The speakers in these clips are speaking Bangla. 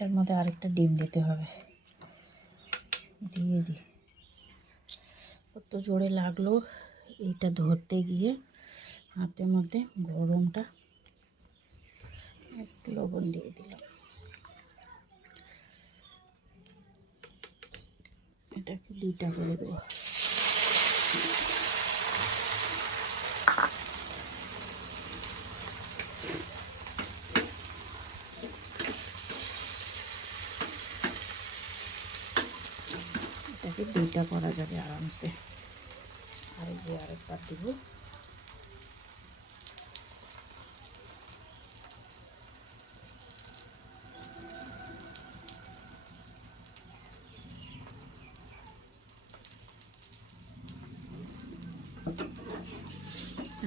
এটার মধ্যে আরেকটা ডিম দিতে হবে, দিয়ে দিই। কত জোরে লাগলো এইটা ধরতে গিয়ে, হাতের মধ্যে গরমটা। একটু লবণ দিয়ে দিলাম, এটাকে 2টা করে দেবো। এটাকে 2টা করা যাবে আরামসে। আর যে আরেকবার দিব।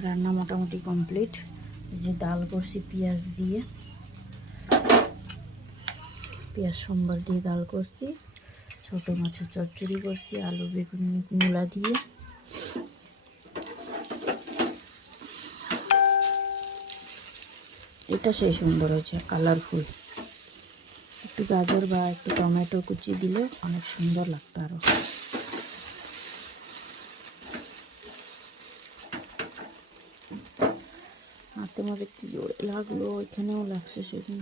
রান্না মোটামুটি কমপ্লিট। যে ডাল করছি পেঁয়াজ দিয়ে, পেঁয়াজ সম্বর দিয়ে ডাল করছি, ছোটো মাছের চচ্চড়ি করছি আলু বেগুন মূলা দিয়ে। এটা সেই সুন্দর হয়েছে, কালারফুল। একটু গাজর বা একটু টমেটো কুচি দিলে অনেক সুন্দর লাগতো আরও। হাতের মধ্যে কি জোরে লাগলো, এখানেও লাগছে সেদিন।